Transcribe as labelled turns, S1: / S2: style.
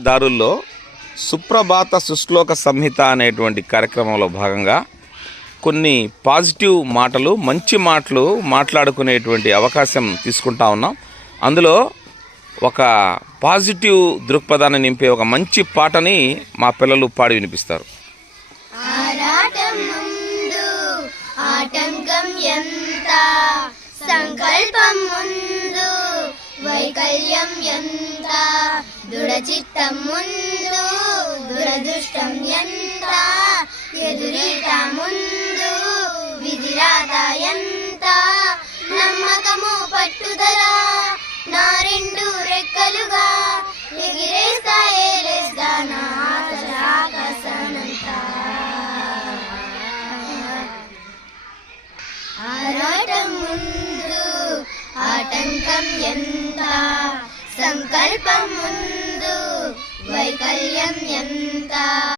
S1: దారుల్లో సుప్రభాత సుశ్లోక సంహిత అనేటువంటి కార్యక్రమంలో భాగంగా కొన్ని పాజిటివ్ మాటలు మంచి మాటలు మాట్లాడుకునేటువంటి అవకాశం తీసుకుంటా ఉన్నాం. అందులో ఒక పాజిటివ్ దృక్పథాన్ని నింపే ఒక మంచి పాటని మా పిల్లలు పాడి వినిపిస్తారు.
S2: ఆటంకం ఎంత? సంకల్పం వైకల్యం ఎంత? దృఢచిత్తం ముందు దురదృష్టం ఎంత? ఎదురీట ముందు విధిరాత ఎంత? నమ్మకము పట్టుదల నా రెండు రెక్కలుగా ఎగిరేస్తా ఏలేస్తా నా ఆరాటం ముందు ఆటంకం ఎంత సంకల్పం ముందు